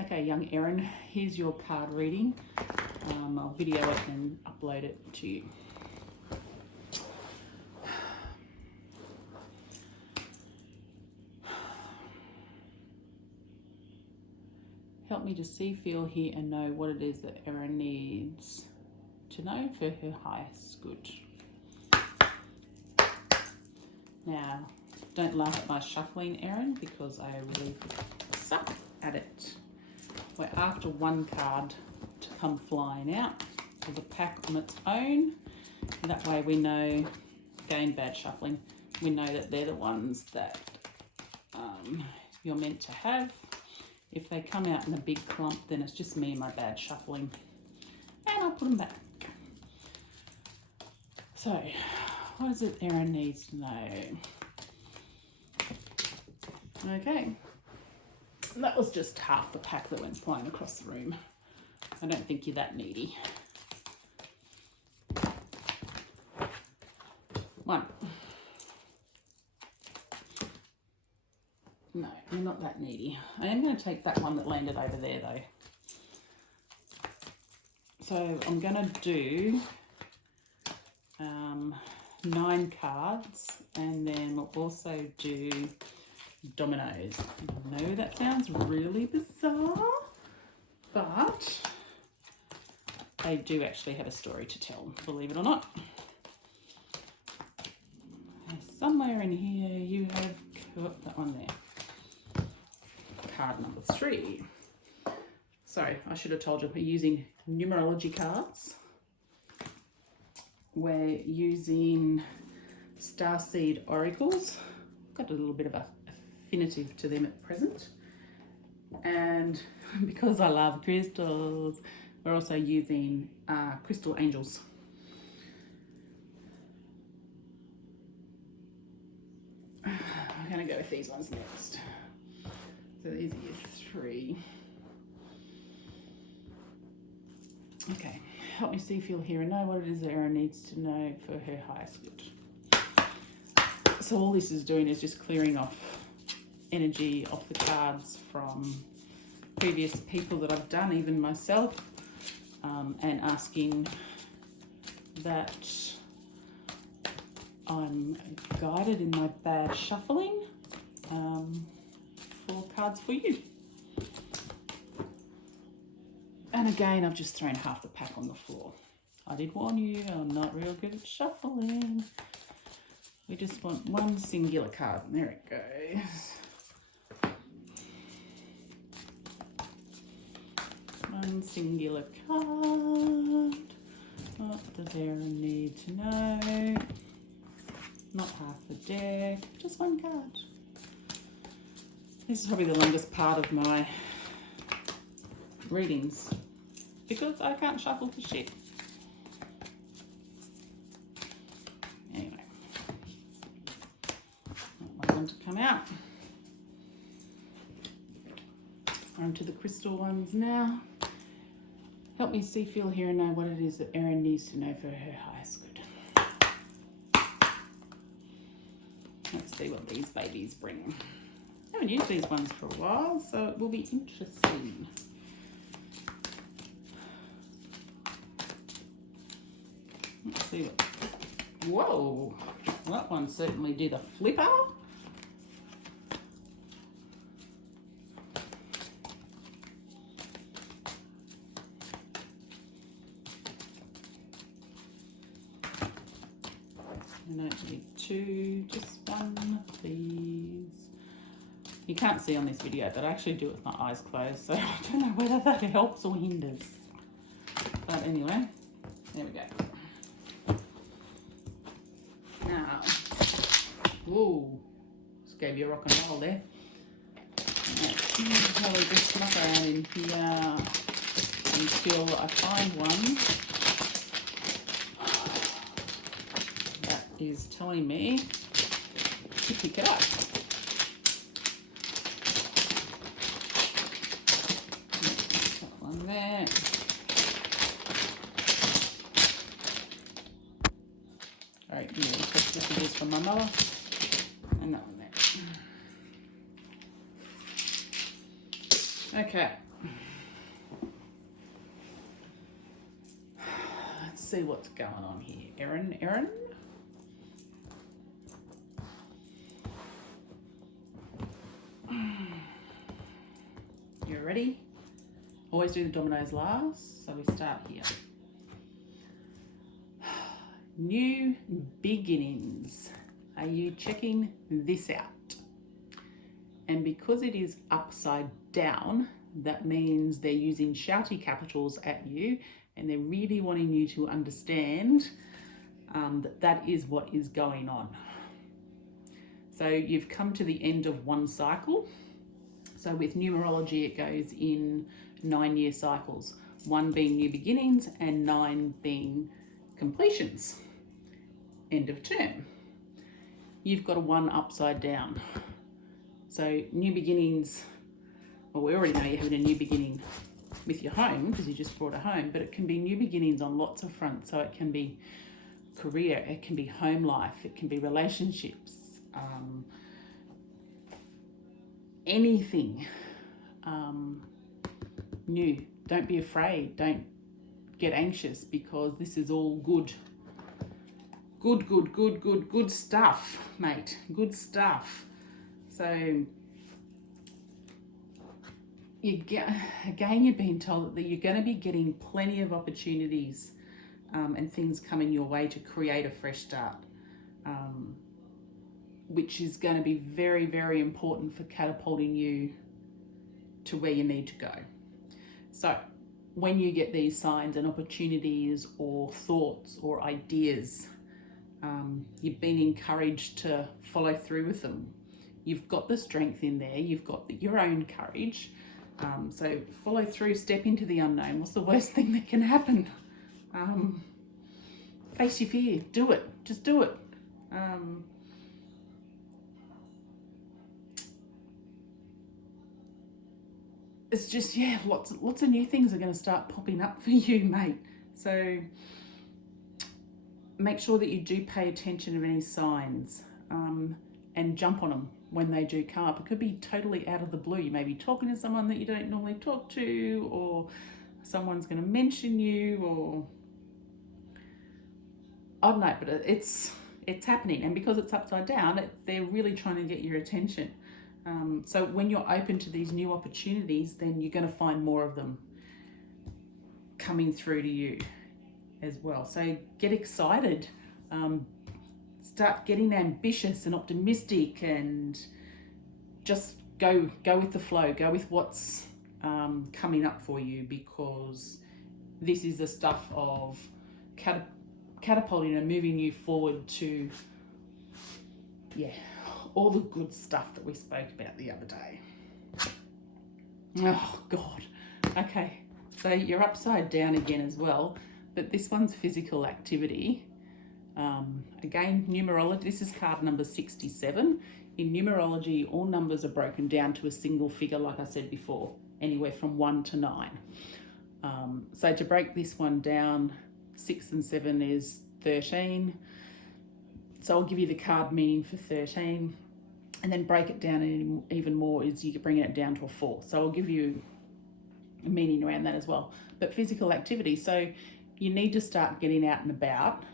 Okay, young Erin, here's your card reading. I'll video it and upload it to you. Help me to see, feel, hear and know what it is that Erin needs to know for her highest good. Now, don't laugh at my shuffling, Erin, because I really suck at it. We're after one card to come flying out of the pack on its own. And that way we know, again, bad shuffling, we know that they're the ones that you're meant to have. If they come out in a big clump, then it's just me and my bad shuffling. And I'll put them back. So, what is it Erin needs to know? Okay. That was just half the pack that went flying across the room. I don't think you're that needy. 1. No, you're not that needy. I am going to take that one that landed over there though. So I'm going to do 9 cards, and then we'll also do dominoes. I know that sounds really bizarre, but they do actually have a story to tell, believe it or not. Somewhere in here you have got that one there. Card number 3. Sorry, I should have told you we're using numerology cards. We're using starseed oracles. Got a little bit of a affinity to them at present. And because I love crystals, we're also using crystal angels. I'm going to go with these ones next. So these are your 3. Okay, help me see, feel, hear and know what it is that Erin needs to know for her highest good. So all this is doing is just clearing off energy off the cards from previous people that I've done, even myself, and asking that I'm guided in my bad shuffling for cards for you. And again, I've just thrown half the pack on the floor. I did warn you, I'm not real good at shuffling. We just want one singular card. There it goes. One singular card. What does Erin need to know? Not half the deck, just one card. This is probably the longest part of my readings because I can't shuffle for shit. Anyway, I want one to come out. On to the crystal ones now. Help me see, feel, hear and know what it is that Erin needs to know for her highest good. Let's see what these babies bring. I haven't used these ones for a while, so it will be interesting. Let's see what... Whoa! That one certainly did a flipper. I don't need 2, just 1, please. You can't see on this video, but I actually do it with my eyes closed, so I don't know whether that helps or hinders. But anyway, there we go. Now, whoa, just gave you a rock and roll there. Right, probably just snuck around in here until I find one that is telling me to pick it up. That one there. Alright, this is from my mother, and that one there. Okay, see what's going on here. Erin? You ready? Always do the dominoes last, so we start here. New beginnings. Are you checking this out? And because it is upside down, that means they're using shouty capitals at you, and they're really wanting you to understand that is what is going on. So you've come to the end of one cycle. So with numerology, it goes in 9-year cycles, 1 being new beginnings and 9 being completions, end of term. You've got a 1 upside down. So new beginnings, well, we already know you're having a new beginning with your home because you just brought a home, but it can be new beginnings on lots of fronts. So it can be career, it can be home life, it can be relationships, anything new. Don't be afraid. Don't get anxious, because this is all good. Good stuff, mate. Good stuff. So you're being told that you're going to be getting plenty of opportunities and things coming your way to create a fresh start, which is going to be very, very important for catapulting you to where you need to go. So when you get these signs and opportunities or thoughts or ideas, you've been encouraged to follow through with them. You've got the strength in there, you've got your own courage. So follow through, step into the unknown. What's the worst thing that can happen? Face your fear, do it, just do it. It's just, lots of new things are going to start popping up for you, mate. So make sure that you do pay attention to any signs and jump on them when they do come up. It could be totally out of the blue. You may be talking to someone that you don't normally talk to, or someone's going to mention you, or I don't know, but it's happening. And because it's upside down, they're really trying to get your attention. So when you're open to these new opportunities, then you're going to find more of them coming through to you as well. So get excited, start getting ambitious and optimistic, and just go with the flow, go with what's coming up for you, because this is the stuff of catapulting and moving you forward to, all the good stuff that we spoke about the other day. Oh, God. Okay, so you're upside down again as well, but this one's physical activity. Again, numerology, this is card number 67. In numerology, all numbers are broken down to a single figure, like I said before, anywhere from 1 to 9. So to break this one down, 6 and 7 is 13. So I'll give you the card meaning for 13, and then break it down even more is you bring it down to a 4. So I'll give you a meaning around that as well. But physical activity, so you need to start getting out and about,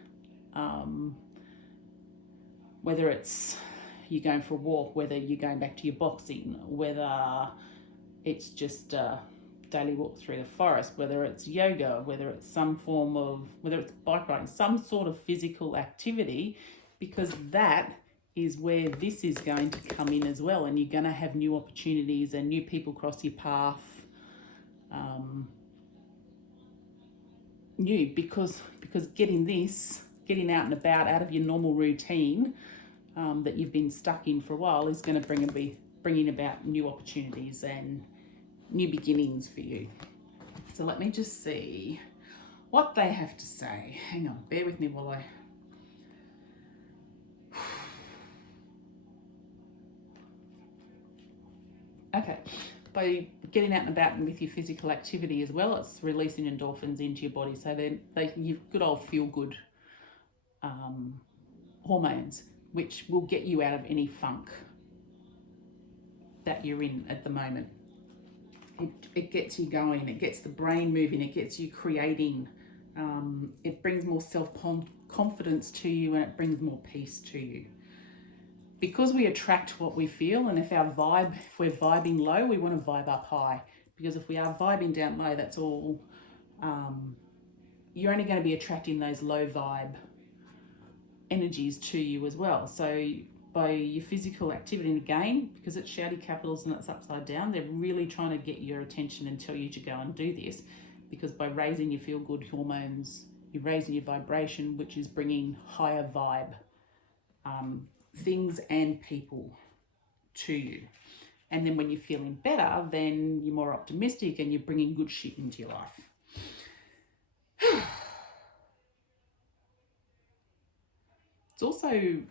whether it's you're going for a walk, whether you're going back to your boxing, whether it's just a daily walk through the forest, whether it's yoga, whether it's whether it's bike riding, some sort of physical activity, because that is where this is going to come in as well, and you're going to have new opportunities and new people cross your path. Because getting out and about, out of your normal routine that you've been stuck in for a while, is going to be bringing about new opportunities and new beginnings for you. So let me just see what they have to say. Hang on, bear with me while I... Okay, by getting out and about and with your physical activity as well, it's releasing endorphins into your body. So then you've good old feel-good hormones, which will get you out of any funk that you're in at the moment. It gets you going, it gets the brain moving, it gets you creating It brings more self-confidence to you, and it brings more peace to you. Because we attract what we feel, and if we're vibing low, we want to vibe up high. Because if we are vibing down low, that's all, you're only going to be attracting those low vibe energies to you as well. So by your physical activity, and again, because it's shouty capitals and it's upside down, they're really trying to get your attention and tell you to go and do this, because by raising your feel-good hormones, you're raising your vibration, which is bringing higher vibe things and people to you. And then when you're feeling better, then you're more optimistic and you're bringing good shit into your life. It's also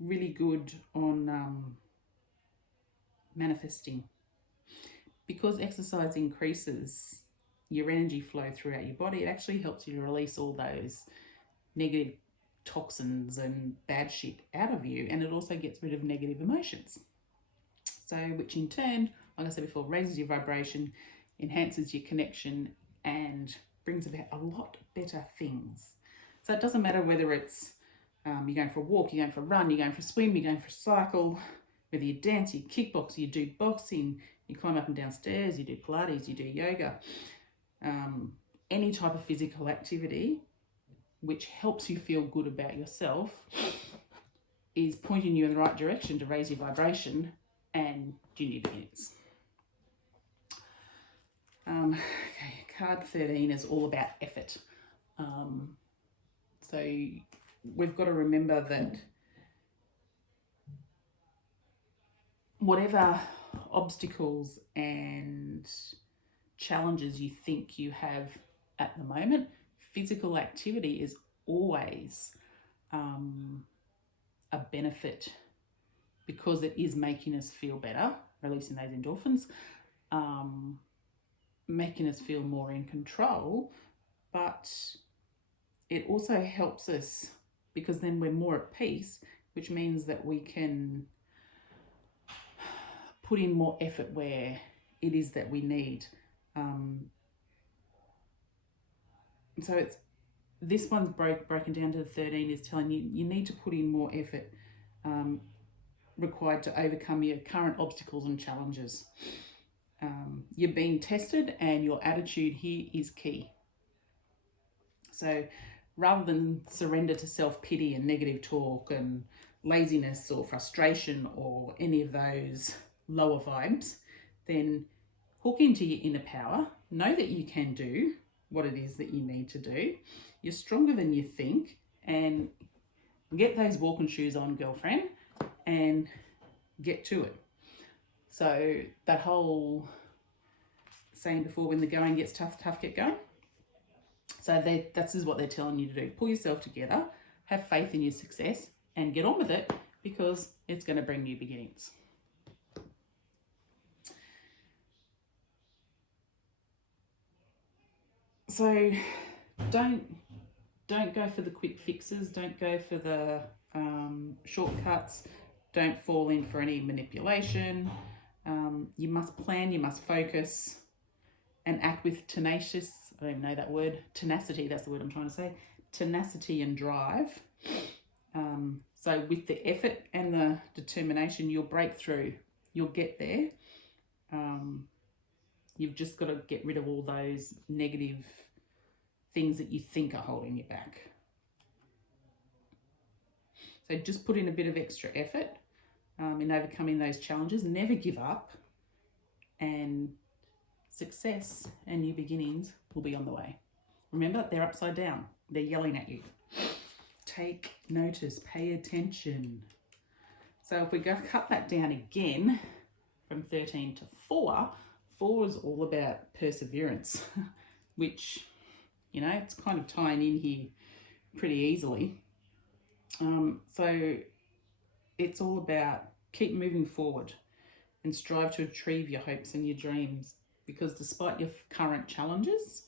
really good on manifesting, because exercise increases your energy flow throughout your body. It actually helps you to release all those negative toxins and bad shit out of you, and it also gets rid of negative emotions. So, which in turn, like I said before, raises your vibration, enhances your connection, and brings about a lot better things. So it doesn't matter whether it's you're going for a walk, you're going for a run, you're going for a swim, you're going for a cycle, whether you dance, you kickbox, you do boxing, you climb up and down stairs, you do Pilates, you do yoga, any type of physical activity which helps you feel good about yourself is pointing you in the right direction to raise your vibration and do new beginnings. Okay, card 13 is all about effort. So we've got to remember that whatever obstacles and challenges you think you have at the moment, physical activity is always a benefit, because it is making us feel better, releasing those endorphins, making us feel more in control, but it also helps us because then we're more at peace, which means that we can put in more effort where it is that we need. So it's this one's broken down to 13 is telling you you need to put in more effort required to overcome your current obstacles and challenges. You're being tested, and your attitude here is key. So rather than surrender to self-pity and negative talk and laziness or frustration or any of those lower vibes, then hook into your inner power. Know that you can do what it is that you need to do. You're stronger than you think, and get those walking shoes on, girlfriend, and get to it. So that whole saying before, when the going gets tough, get going. So this is what they're telling you to do. Pull yourself together, have faith in your success, and get on with it, because it's going to bring new beginnings. So don't go for the quick fixes. Don't go for the shortcuts. Don't fall in for any manipulation. You must plan, you must focus, and act with tenacious, I don't even know that word, tenacity, that's the word I'm trying to say, tenacity and drive. So with the effort and the determination, you'll break through, you'll get there. You've just got to get rid of all those negative things that you think are holding you back. So just put in a bit of extra effort in overcoming those challenges. Never give up, and success and new beginnings will be on the way. Remember, they're upside down. They're yelling at you. Take notice, pay attention. So if we cut that down again from 13 to 4, 4 is all about perseverance, which, it's kind of tying in here pretty easily. So it's all about keep moving forward and strive to achieve your hopes and your dreams, because despite your current challenges,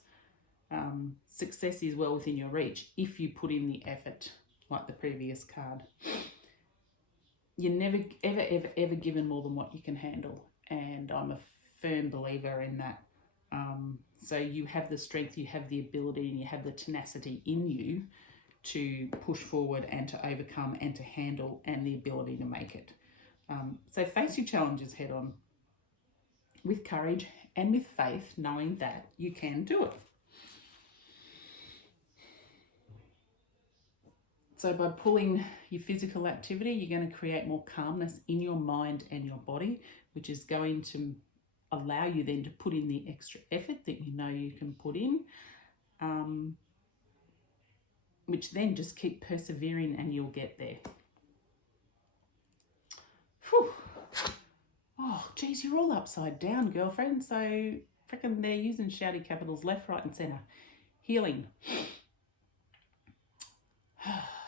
success is well within your reach if you put in the effort, like the previous card. You're never, ever, ever, ever given more than what you can handle, and I'm a firm believer in that. So you have the strength, you have the ability, and you have the tenacity in you to push forward and to overcome and to handle, and the ability to make it. So face your challenges head on with courage and with faith, knowing that you can do it. So by pulling your physical activity, you're going to create more calmness in your mind and your body, which is going to allow you then to put in the extra effort that you know you can put in, which then just keep persevering and you'll get there. Whew. Oh, geez, you're all upside down, girlfriend. So freaking they're using shouty capitals left, right and centre. Healing.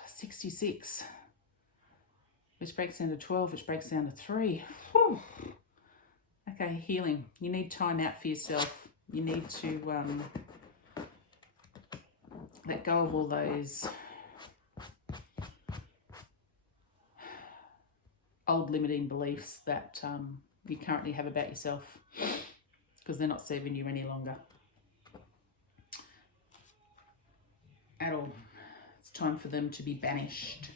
66, which breaks down to 12, which breaks down to 3. Whew. Okay, healing. You need time out for yourself. You need to let go of all those old limiting beliefs that you currently have about yourself, because they're not serving you any longer at all. It's time for them to be banished.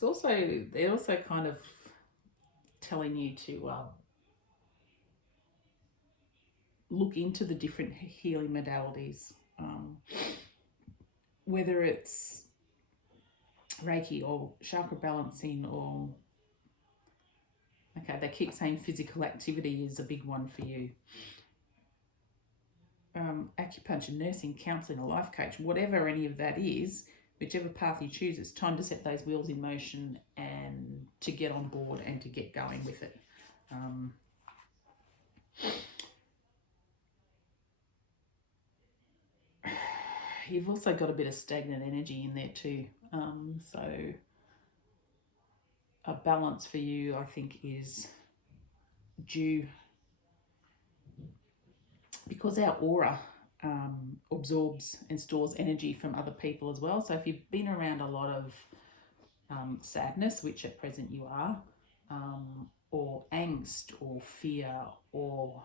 They're also kind of telling you to look into the different healing modalities, whether it's Reiki or chakra balancing, or okay, they keep saying physical activity is a big one for you. Acupuncture, nursing, counselling, a life coach, whatever any of that is, whichever path you choose, it's time to set those wheels in motion and to get on board and to get going with it. You've also got a bit of stagnant energy in there too. So a balance for you, I think, is due because our aura absorbs and stores energy from other people as well. So if you've been around a lot of sadness, which at present you are, or angst or fear or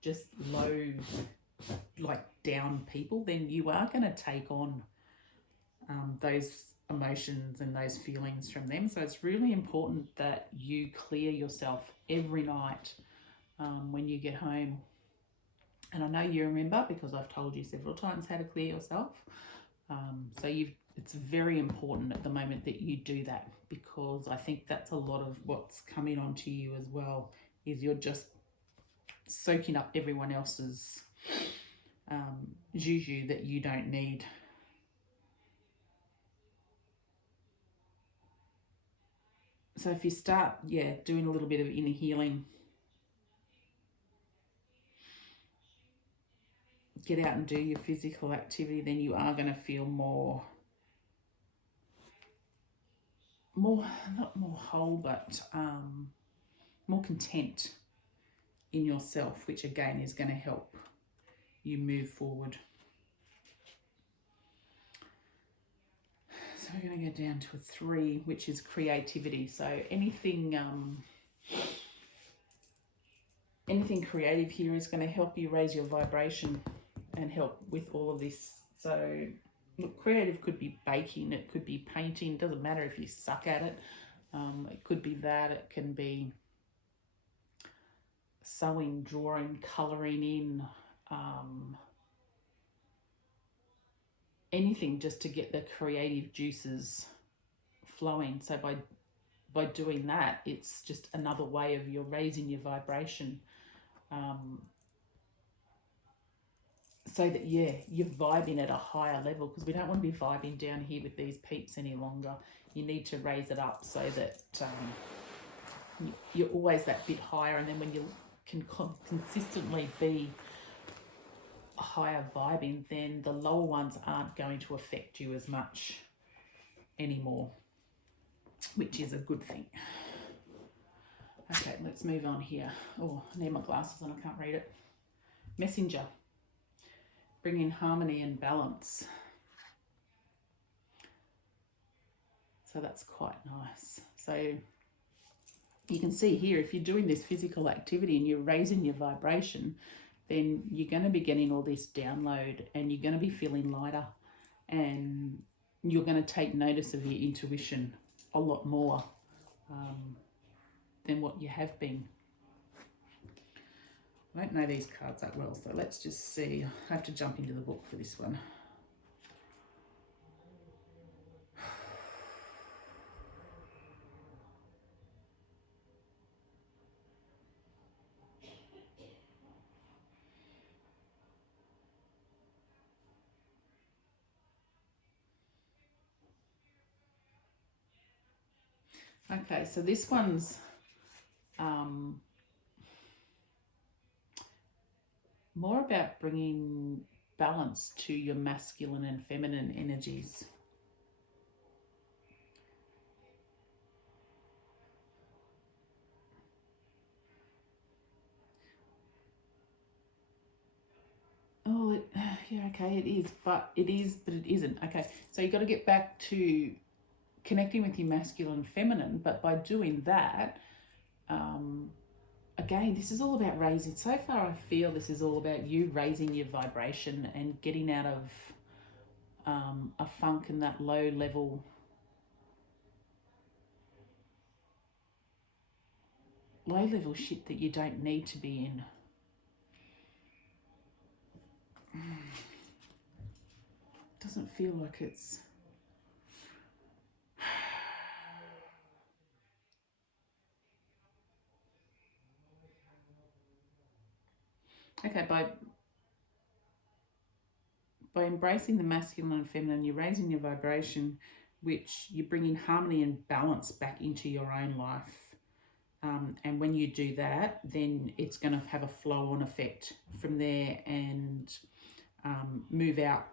just low, like down people, then you are going to take on those emotions and those feelings from them. So it's really important that you clear yourself every night when you get home. And I know you remember, because I've told you several times how to clear yourself. So it's very important at the moment that you do that, because I think that's a lot of what's coming onto you as well, is you're just soaking up everyone else's juju that you don't need. So if you start, doing a little bit of inner healing, get out and do your physical activity, then you are going to feel more, not more whole, but more content in yourself, which again is going to help you move forward. So we're going to go down to a 3, which is creativity. So anything creative here is going to help you raise your vibration and help with all of this. So look, creative could be baking, it could be painting, doesn't matter if you suck at it. It could be that, it can be sewing, drawing, colouring in, anything just to get the creative juices flowing. So by doing that, it's just another way of you're raising your vibration, so that you're vibing at a higher level, because we don't want to be vibing down here with these peeps any longer. You need to raise it up so that you're always that bit higher, and then when you can consistently be higher vibing, then the lower ones aren't going to affect you as much anymore, which is a good thing. Okay, let's move on here. Oh, I need my glasses and I can't read it. Messenger. Bring in harmony and balance. So that's quite nice. So you can see here, if you're doing this physical activity and you're raising your vibration, then you're going to be getting all this download and you're going to be feeling lighter, and you're going to take notice of your intuition a lot more than what you have been. I don't know these cards that well, so let's just see. I have to jump into the book for this one. Okay, so this one's more about bringing balance to your masculine and feminine energies. Oh, yeah, okay, it is, but it isn't. Okay, so you've got to get back to connecting with your masculine and feminine, but by doing that, again, this is all about raising. So far, I feel this is all about you raising your vibration and getting out of a funk and that low level shit that you don't need to be in. Doesn't feel like it's... Okay, by embracing the masculine and feminine, you're raising your vibration, which you're bringing harmony and balance back into your own life. And when you do that, then it's going to have a flow-on effect from there and move out.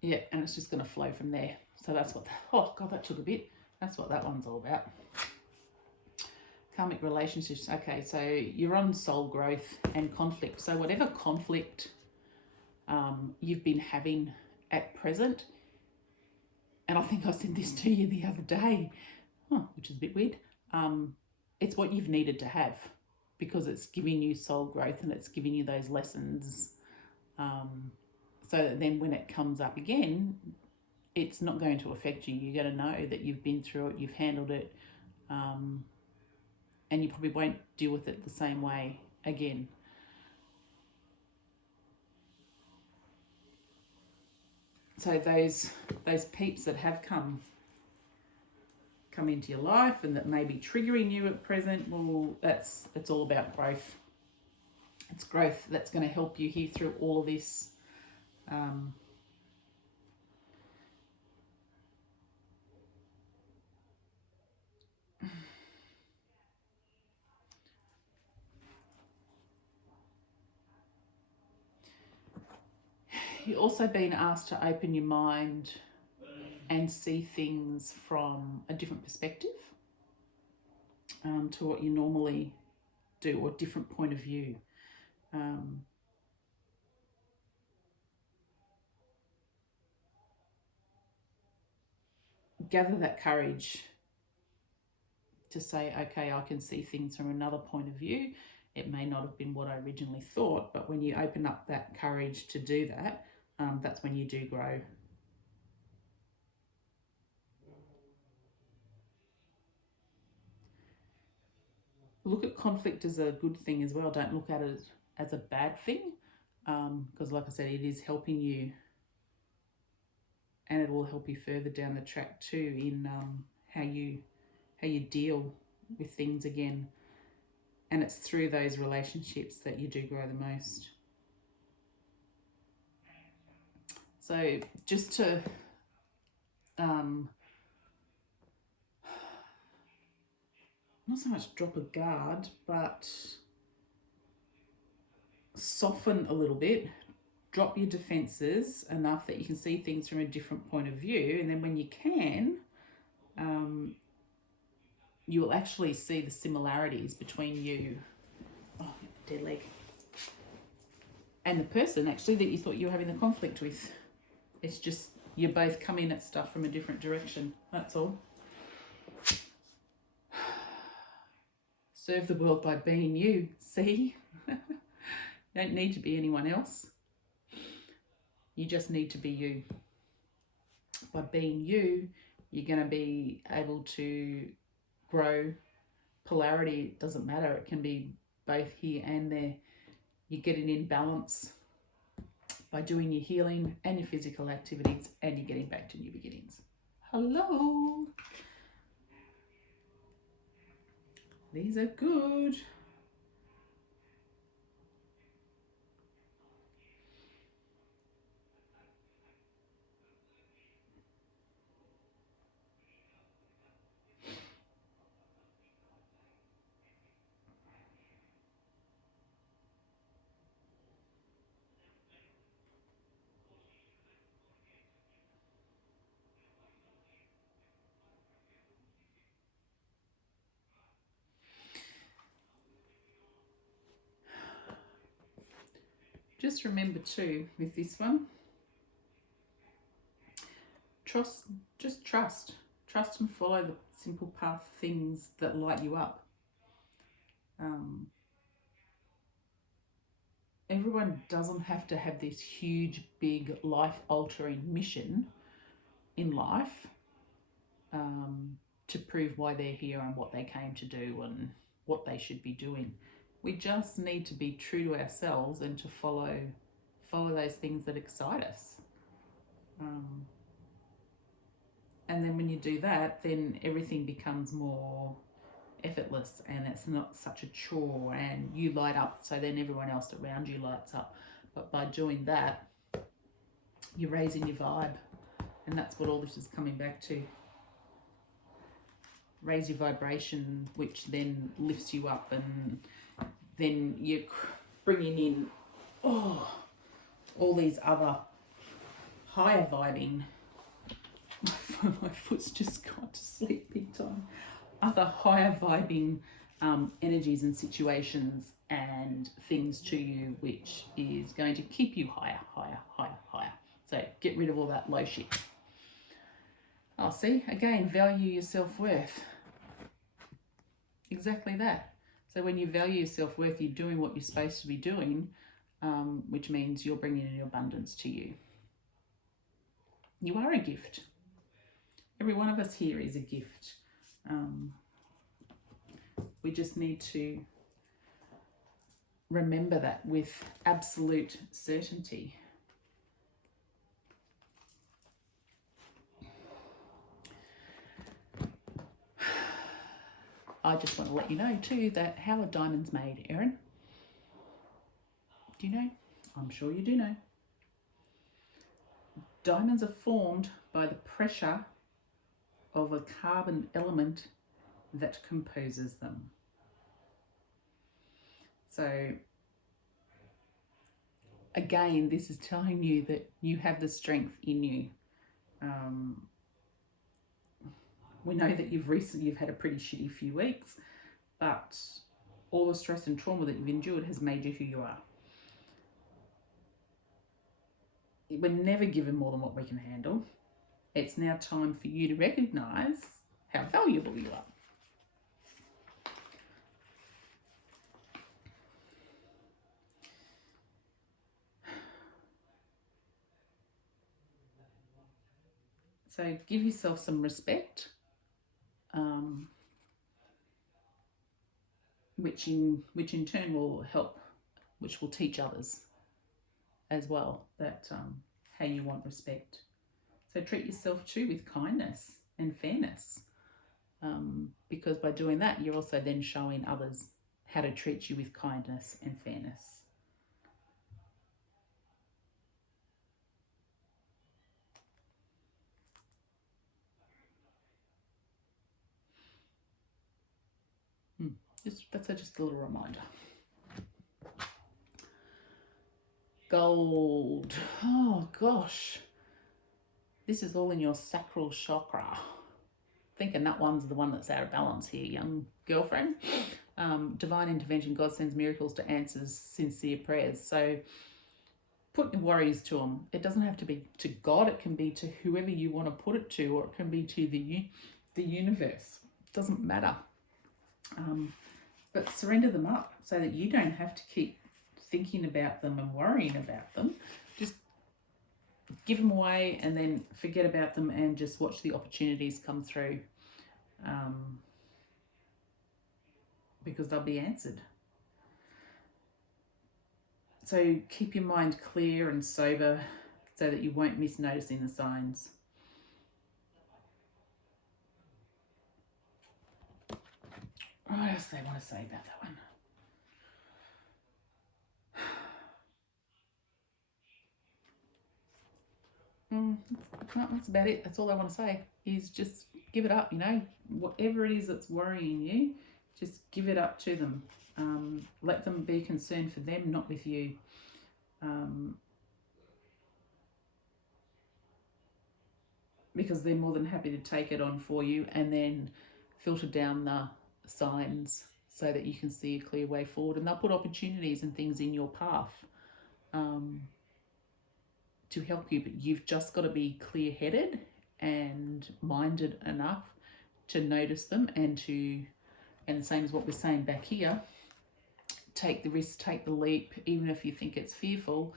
Yeah, and it's just going to flow from there. So that's what... Oh, God, that took a bit. That's what that one's all about. Karmic relationships. Okay, so you're on soul growth and conflict. So whatever conflict you've been having at present, and I think I said this to you the other day, which is a bit weird, it's what you've needed to have, because it's giving you soul growth and it's giving you those lessons, so that then when it comes up again, it's not going to affect you. You're going to know that you've been through it, you've handled it, and you probably won't deal with it the same way again. So those peeps that have come into your life and that may be triggering you at present, well, it's all about growth. It's growth that's going to help you hear through all of this. You're also being asked to open your mind and see things from a different perspective to what you normally do, or a different point of view. Gather that courage to say, okay, I can see things from another point of view. It may not have been what I originally thought, but when you open up that courage to do that, that's when you do grow. Look at conflict as a good thing as well. Don't look at it as a bad thing, because like I said, it is helping you, and it will help you further down the track too in how you deal with things again. And it's through those relationships that you do grow the most. So just to not so much drop a guard, but soften a little bit, drop your defenses enough that you can see things from a different point of view, and then when you can, you will actually see the similarities between you, dead leg, and the person actually that you thought you were having the conflict with. It's just you both come in at stuff from a different direction. That's all. Serve the world by being you. See? You don't need to be anyone else. You just need to be you. By being you, you're going to be able to grow. Polarity doesn't matter. It can be both here and there. You're getting in balance by doing your healing and your physical activities, and you're getting back to new beginnings. Hello. These are good. Just remember too, with this one, trust and follow the simple path things that light you up. Everyone doesn't have to have this huge, big, life-altering mission in life to prove why they're here and what they came to do and what they should be doing. We just need to be true to ourselves and to follow those things that excite us. And then when you do that, then everything becomes more effortless and it's not such a chore, and you light up, so then everyone else around you lights up. But by doing that, you're raising your vibe, and that's what all this is coming back to. Raise your vibration, which then lifts you up, and then you're bringing in all these other higher vibing. My foot's just gone to sleep big time. Other higher vibing energies and situations and things to you, which is going to keep you higher. So get rid of all that low shit. Oh, see, again, value your self-worth. Exactly that. So when you value your self-worth, you're doing what you're supposed to be doing, which means you're bringing in abundance to you. You are a gift. Every one of us here is a gift. We just need to remember that with absolute certainty. I just want to let you know too that how are diamonds made, Erin? Do you know? I'm sure you do know. Diamonds are formed by the pressure of a carbon element that composes them. So again, this is telling you that you have the strength in you. We know that you've had a pretty shitty few weeks, but all the stress and trauma that you've endured has made you who you are. We're never given more than what we can handle. It's now time for you to recognise how valuable you are. So give yourself some respect, which in turn will help, which will teach others as well that how you want respect. So treat yourself too with kindness and fairness, because by doing that, you're also then showing others how to treat you with kindness and fairness. That's just a little reminder. Gold. Oh gosh. This is all in your sacral chakra. Thinking that one's the one that's out of balance here, young girlfriend. Divine intervention. God sends miracles to answers sincere prayers. So put your worries to them. It doesn't have to be to God. It can be to whoever you want to put it to, or it can be to the universe. It doesn't matter. But surrender them up so that you don't have to keep thinking about them and worrying about them. Just give them away and then forget about them and just watch the opportunities come through, because they'll be answered. So keep your mind clear and sober so that you won't miss noticing the signs. What else do they want to say about that one? That's about it. That's all I want to say is just give it up, whatever it is that's worrying you, just give it up to them. Let them be concerned for them, not with you. Because they're more than happy to take it on for you and then filter down the signs so that you can see a clear way forward. And they'll put opportunities and things in your path to help you, but you've just got to be clear-headed and minded enough to notice them and the same as what we're saying back here, take the risk, take the leap. Even if you think it's fearful,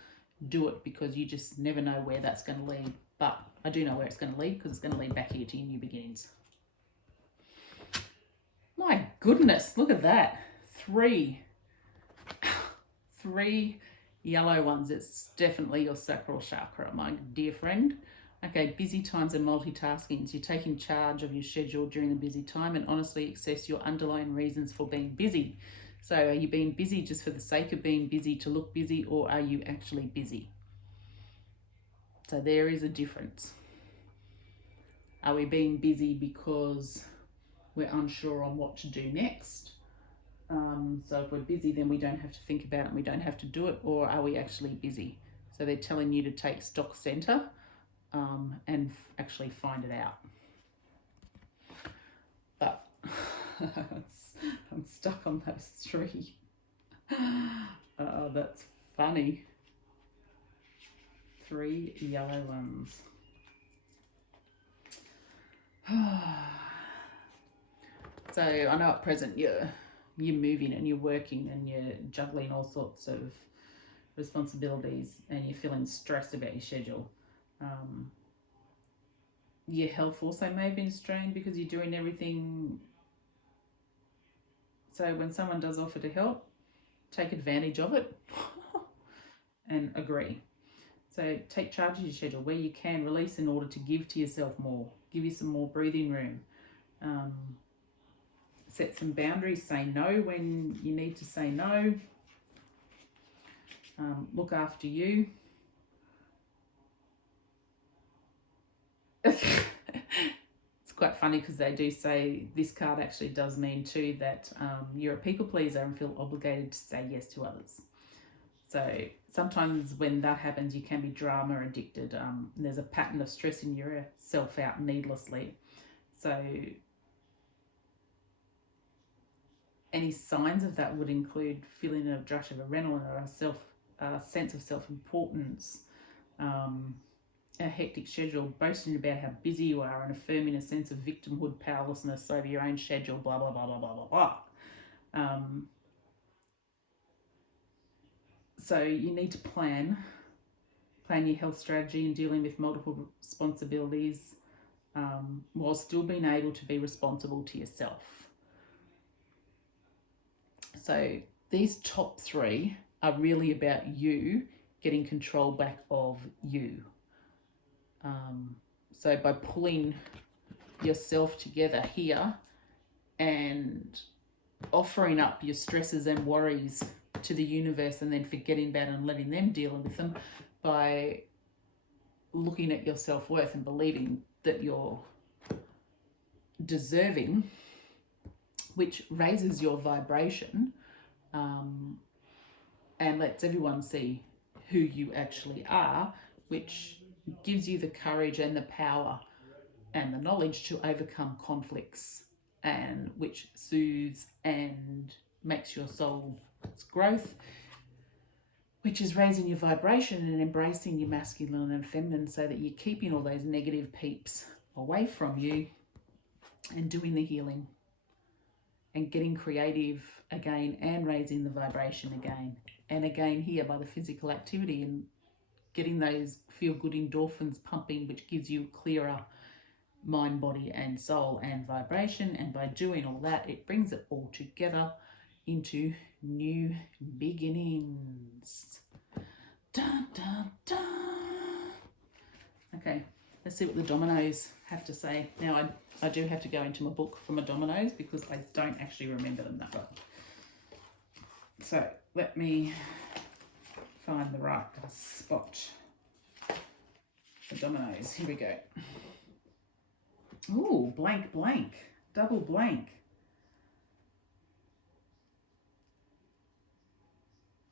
do it, because you just never know where that's going to lead. But I do know where it's going to lead, because it's going to lead back here to your new beginnings. My goodness, look at that. Three yellow ones. It's definitely your sacral chakra, my dear friend. Okay, busy times and multitasking. So you're taking charge of your schedule during the busy time and honestly assess your underlying reasons for being busy. So are you being busy just for the sake of being busy to look busy, or are you actually busy? So there is a difference. Are we being busy because we're unsure on what to do next? So if we're busy, then we don't have to think about it and we don't have to do it, or are we actually busy? So they're telling you to take stock center and actually find it out. But I'm stuck on those three. Oh, that's funny. 3 yellow ones. So I know at present you're moving and you're working and you're juggling all sorts of responsibilities and you're feeling stressed about your schedule. Your health also may have been strained because you're doing everything. So when someone does offer to help, take advantage of it and agree. So take charge of your schedule where you can, release in order to give to yourself more, give you some more breathing room. Set some boundaries, say no when you need to say no. Look after you. It's quite funny because they do say this card actually does mean too that you're a people pleaser and feel obligated to say yes to others. So sometimes when that happens, you can be drama addicted. There's a pattern of stressing yourself out needlessly. So any signs of that would include feeling a rush of adrenaline or a sense of self-importance, a hectic schedule, boasting about how busy you are and affirming a sense of victimhood, powerlessness over your own schedule, blah, blah, blah, blah, blah, blah, blah. So you need to plan your health strategy and dealing with multiple responsibilities while still being able to be responsible to yourself. So these top 3 are really about you getting control back of you. So by pulling yourself together here and offering up your stresses and worries to the universe and then forgetting about it and letting them deal with them, by looking at your self-worth and believing that you're deserving, which raises your vibration and lets everyone see who you actually are, which gives you the courage and the power and the knowledge to overcome conflicts, and which soothes and makes your soul's growth which is raising your vibration and embracing your masculine and feminine so that you're keeping all those negative peeps away from you and doing the healing and getting creative again and raising the vibration again. And again here by the physical activity and getting those feel-good endorphins pumping, which gives you clearer mind, body and soul and vibration. And by doing all that, it brings it all together into new beginnings. Dun, dun, dun. Okay, let's see what the dominoes have to say. Now, I do have to go into my book for my dominoes because I don't actually remember them that well. So let me find the right spot for dominoes. Here we go. Ooh, blank, blank, double blank.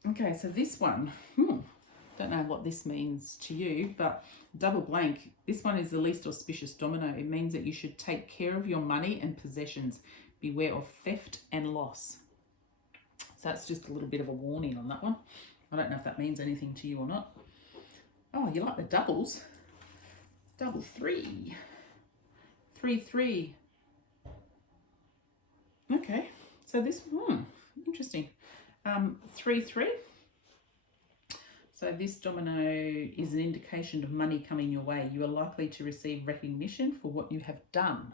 Okay, so this one, don't know what this means to you, but double blank, this one is the least auspicious domino. It means that you should take care of your money and possessions. Beware of theft and loss. So that's just a little bit of a warning on that one. I don't know if that means anything to you or not. Oh, you like the doubles. Double three. 3, 3. Okay, so this, interesting. 3, 3. So this domino is an indication of money coming your way. You are likely to receive recognition for what you have done.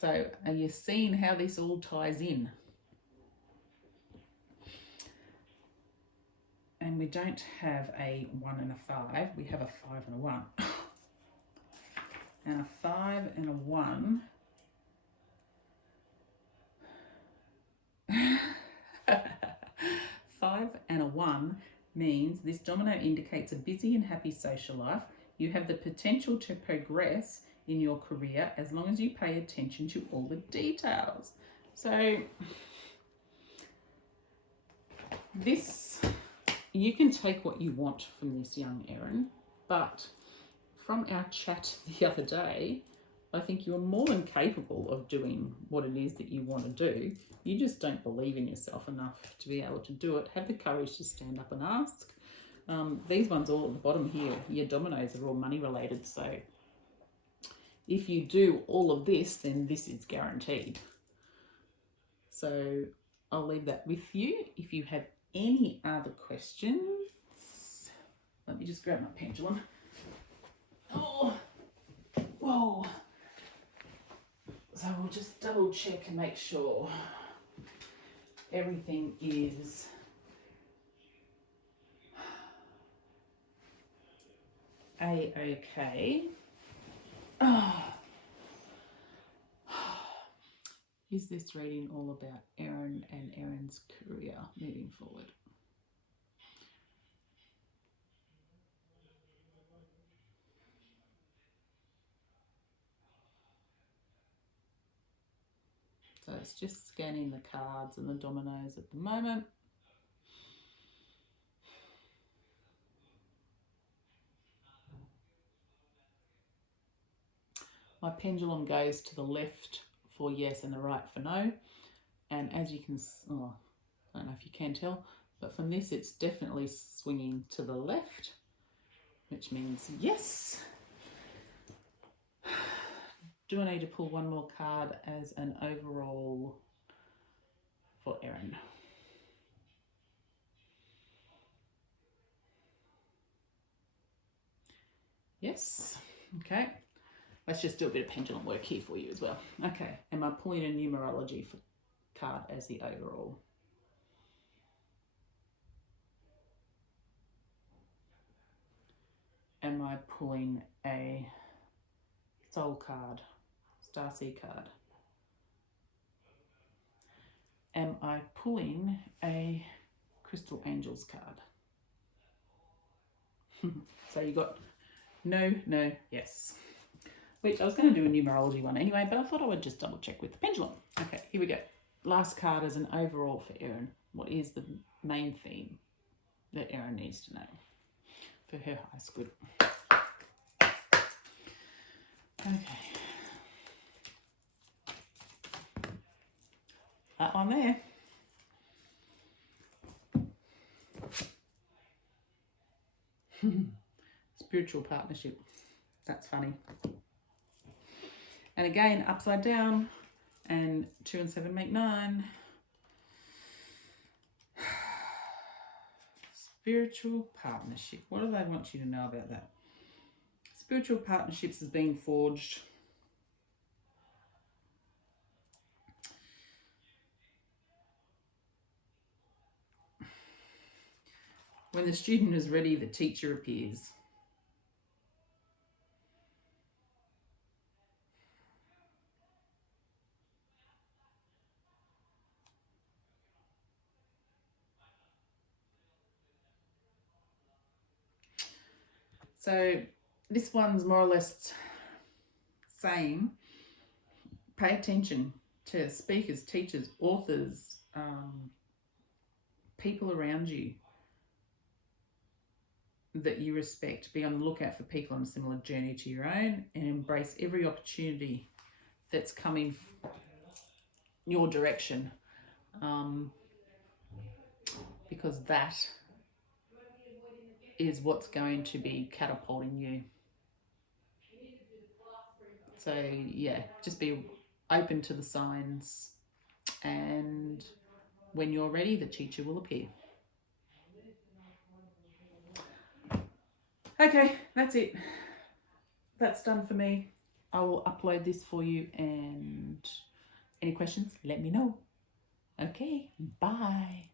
So are you seeing how this all ties in? And we don't have a 1 and a 5. We have a 5 and a 1. And a 5 and a 1. Five and a 1 means this domino indicates a busy and happy social life. You have the potential to progress in your career as long as you pay attention to all the details. So this, you can take what you want from this, young Erin, but from our chat the other day, I think you're more than capable of doing what it is that you want to do. You just don't believe in yourself enough to be able to do it. Have the courage to stand up and ask. These ones all at the bottom here, your dominoes are all money related. So if you do all of this, then this is guaranteed. So I'll leave that with you. If you have any other questions, let me just grab my pendulum. Oh, whoa. So we'll just double check and make sure everything is A-okay. Is this reading all about Erin and Erin's career moving forward? So it's just scanning the cards and the dominoes at the moment. My pendulum goes to the left for yes and the right for no. And as you can, I don't know if you can tell, but from this it's definitely swinging to the left, which means yes. Do I need to pull one more card as an overall for Erin? Yes. Okay. Let's just do a bit of pendulum work here for you as well. Okay. Am I pulling a numerology card as the overall? Am I pulling a soul card, starseed card? Am I pulling a crystal angels card? So you got no, no, yes. Which I was going to do a numerology one anyway, but I thought I would just double check with the pendulum. Okay, here we go. Last card is an overall for Erin. What is the main theme that Erin needs to know for her highest good? Okay. That one there. Spiritual partnership. That's funny. And again, upside down, and 2 and 7 make 9. Spiritual partnership. What do they want you to know about that? Spiritual partnerships is being forged. When the student is ready, the teacher appears. So this one's more or less saying, pay attention to speakers, teachers, authors, people around you that you respect. Be on the lookout for people on a similar journey to your own, and embrace every opportunity that's coming your direction, because that is what's going to be catapulting you. So yeah, just be open to the signs, and when you're ready, the teacher will appear. Okay, that's it. That's done for me. I will upload this for you, and any questions, let me know. Okay, bye.